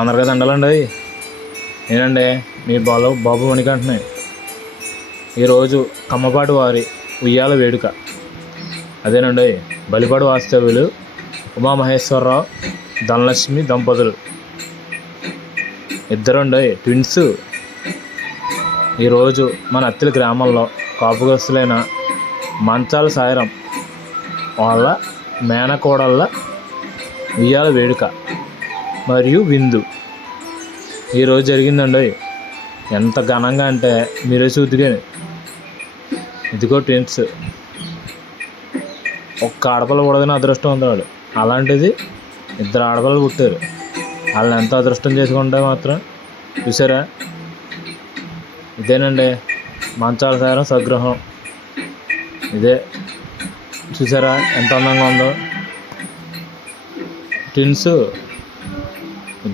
అందరికీ దండాలండి. ఏనండి మీ బాలు బాబు మణికంటున్నాయి ఈరోజు కమ్మపాటి వారి ఉయ్యాల వేడుక. అదేనండి బలిపాడు వాస్తవ్యులు ఉమామహేశ్వరరావు ధనలక్ష్మి దంపతులు. ఇద్దరుండి ట్విన్స్. ఈరోజు మన అత్తిలి గ్రామంలో కాపుగస్తులైన మంచాల సాయరం వాళ్ళ మేనకోడళ్ళ ఉయ్యాల వేడుక. మరియు విందు. ఈరోజు జరిగిందండి ఎంత ఘనంగా అంటే మీరే చూద్దుగాని ఇదిగో ట్విన్స్ ఒక్క ఆడపిల్ల పుడదని అదృష్టం ఉంది వాడు అలాంటిది ఇద్దరు ఆడపిల్లలు పుట్టారు. వాళ్ళని ఎంత అదృష్టం చేసుకుంటే మాత్రం చూసారా? ఇదేనండి మంచాల సారం సగ్రహం ఇదే. చూసారా ఎంత అందంగా ఉందో? టిన్స్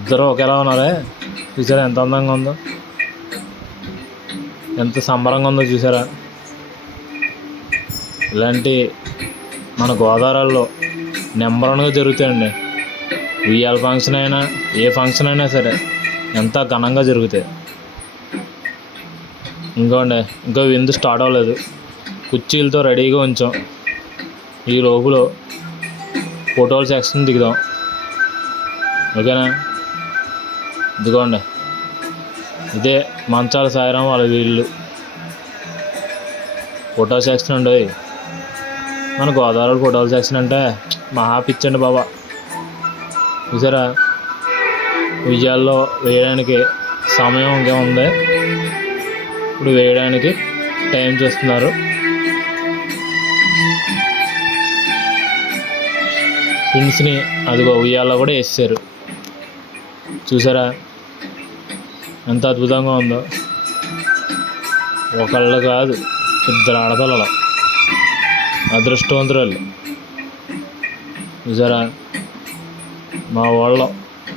ఇద్దరు ఒకేలా ఉన్నారే? చూసారా ఎంత అందంగా ఉందో? ఎంత సంబరంగా ఉందో చూసారా? ఇలాంటి మన గోదావరిలో నెంబర్ వన్గా జరుగుతాయండి. ఉయ్యాల ఫంక్షన్ అయినా ఏ ఫంక్షన్ అయినా సరే ఎంత ఘనంగా జరుగుతాయి. ఇంకోండి ఇంకా విందు స్టార్ట్ అవ్వలేదు. కుర్చీలతో రెడీగా ఉంచాం. ఈ లోపులో ఫోటోలు సెక్షన్ దిగుదాం. ఓకేనా? ఇదిగోండి. ఇదే మంచాల సాయిరాం వాళ్ళ వీళ్ళు. ఫోటో సెక్షన్ అండి మన గోదావరి ఫోటోల సెక్షన్ అంటే మహా పిచ్చండి బాబా. చూసారా? విజయాల్లో వేయడానికి సమయం ఇంకేముంది? ఇప్పుడు వేయడానికి టైం చూస్తున్నారు. పిన్స్ని అదిగో ఉయ్యాల్లో కూడా వేసారు. చూసారా? ఎంత అద్భుతంగా ఉందో. ఒకళ్ళు కాదు ఇద్దరు ఆడపిల్లలు. అదృష్టవంతురాలు చూసారా? మా వాళ్ళు.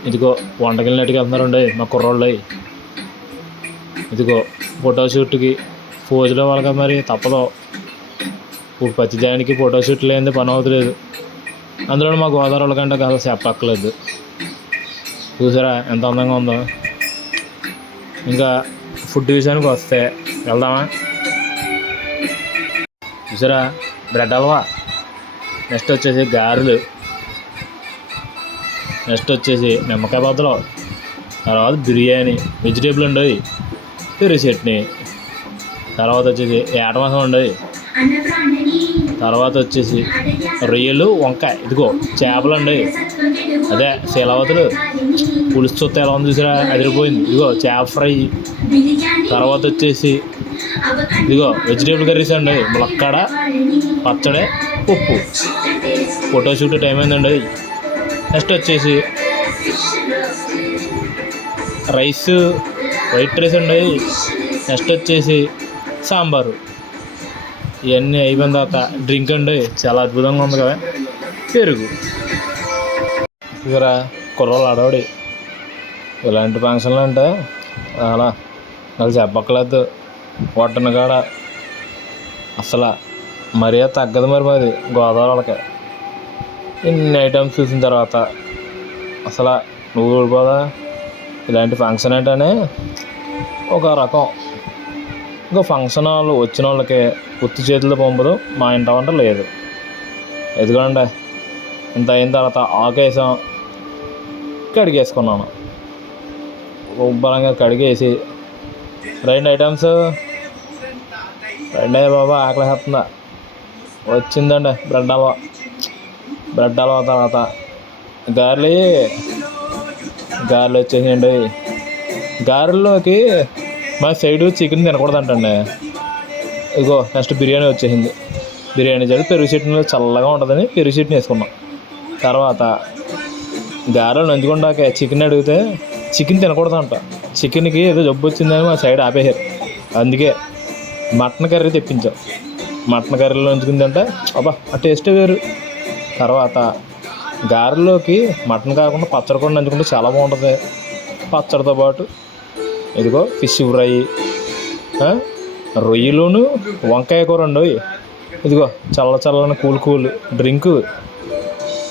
ఇదిగో వంటకెళ్ళి నెట్టుకు వెళ్తున్నారండి మా కుర్రోళ్ళు ఇదిగో ఫోటోషూట్కి ఫోజులో వాళ్ళకి మరి తప్పదు. ఇప్పుడు ప్రతి దానికి ఫోటోషూట్ లేనిది పని అవుతలేదు. అందులో మా గోదావరి వాళ్ళ కంటే చెప్పక్కర్లేదు. చూసారా ఎంత అందంగా ఉందో. ఇంకా ఫుడ్ విషయానికి వస్తే వెళ్దామా? చూసారా? బ్రెడ్ హల్వా. నెక్స్ట్ వచ్చేసి గారెలు. నెక్స్ట్ వచ్చేసి నిమ్మకాయ బద్దలు. తర్వాత బిర్యానీ. వెజిటేబుల్ ఉండవు. పెరుగు చట్నీ. తర్వాత వచ్చేసి ఏటమాసం ఉండవు తర్వాత వచ్చేసి రొయ్యలు వంకాయ. ఇదిగో చేపలు అండి. అదే శీలావతులు. పులుసు చూస్తే ఎలా ఉంది చూసారా? అదిరిపోయింది. ఇదిగో చేప ఫ్రై. తర్వాత వచ్చేసి ఇదిగో వెజిటేబుల్ కర్రీస్ అండి. ములక్కాడ పచ్చడి ఉప్పు. ఫోటో షూట్ టైం అయిందండి. నెక్స్ట్ వచ్చేసి రైస్ వైట్ రైస్ అండి. నెక్స్ట్ వచ్చేసి సాంబారు. ఇవన్నీ అయిపోయిన తర్వాత డ్రింక్ అండి. చాలా అద్భుతంగా ఉంది కదా. పెరుగు. ఇక్కడ కుర్రలు అడవడి ఇలాంటి ఫంక్షన్లు అంటే. అలా వాళ్ళు చెప్పక్కలేదు వడ్డన కాడ అసలు మరీ తగ్గదు మరి మాది గోదావరి వాళ్ళకి. ఇన్ని ఐటమ్స్ చూసిన తర్వాత అసలు నువ్వు ఊడిపోదా ఇలాంటి ఫంక్షన్ అంటేనే ఒక రకం ఇంకా ఫంక్షన్ వాళ్ళు వచ్చిన వాళ్ళకి ఉత్తి చేతులు పంపదు మా ఇంట వంట లేదు. ఎందుకంటే ఇంత అయిన తర్వాత ఆకేసాం కడిగేసుకున్నాను. ఉబ్బరంగా కడిగేసి రెండు ఐటమ్స్ రెండే బాబా ఆకలి వేస్తుందా. వచ్చిందండి బ్రెడ్ హల్వా. బ్రెడ్ హల్వా తర్వాత గారెలు గారెలు వచ్చేసేయండి గారెల్లోకి మా సైడు చికెన్ తినకూడదు అంటండి ఇదిగో నెక్స్ట్ బిర్యానీ వచ్చేసింది. బిర్యానీ చేసి పెరుగు చట్నీ చల్లగా ఉంటుందని పెరుగు చెట్టుని వేసుకున్నాం. తర్వాత గారెలు నంచుకుండాక చికెన్ అడిగితే చికెన్ తినకూడదంట. చికెన్కి ఏదో జబ్బు వచ్చిందని మా సైడ్ ఆపేశారు. అందుకే మటన్ కర్రీ తెప్పించాం. మటన్ కర్రీలో నంచుకుందంటే అబ్బా ఆ టేస్టే వేరు. తర్వాత గారెలోకి మటన్ కాకుండా పచ్చడి కూడా నంచుకుంటే చాలా బాగుంటుంది. పచ్చడితో పాటు ఇదిగో ఫిష్ ఫ్రై. రొయ్యలును వంకాయ కూర అండి ఇదిగో చల్ల చల్లని కూల్ కూల్ డ్రింక్.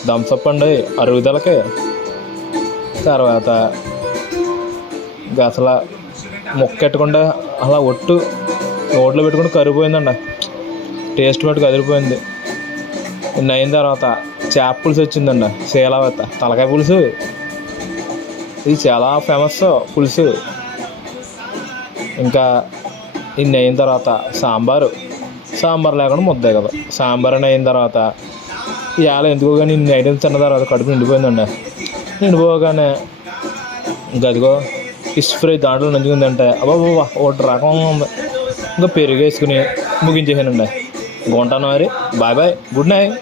థమ్స్అప్ అండి అరుగుదలకి తర్వాత అసలు ముక్కెట్టకుండా అలా ఒట్టు నోట్లో పెట్టుకుని కరిగిపోయిందండి. టేస్ట్ మటుకు అదిరిపోయింది. ఇన్ని అయిన తర్వాత చేప పులుసు వచ్చిందండి. శీలవత తలకాయ పులుసు. ఇది చాలా ఫేమస్ పులుసు. ఇంకా ఇన్ని అయిన తర్వాత సాంబారు. సాంబార్ లేకుండా ముద్దే కదా. సాంబార్ అని అయిన తర్వాత ఇవాళ ఎందుకో కానీ ఇన్ని ఐటమ్స్ తిన్న తర్వాత కడుపు నిండిపోయిందండి. నిండిపోగానే ఇంకా అదిగో ఫిష్ ఫ్రై దాంట్లో నంచుకుందంటే అబ్బా ఒకటి రకం ఉంది. ఇంకా పెరుగు వేసుకుని ముగించేసానండి. గుంటాను మరి. Bye bye good night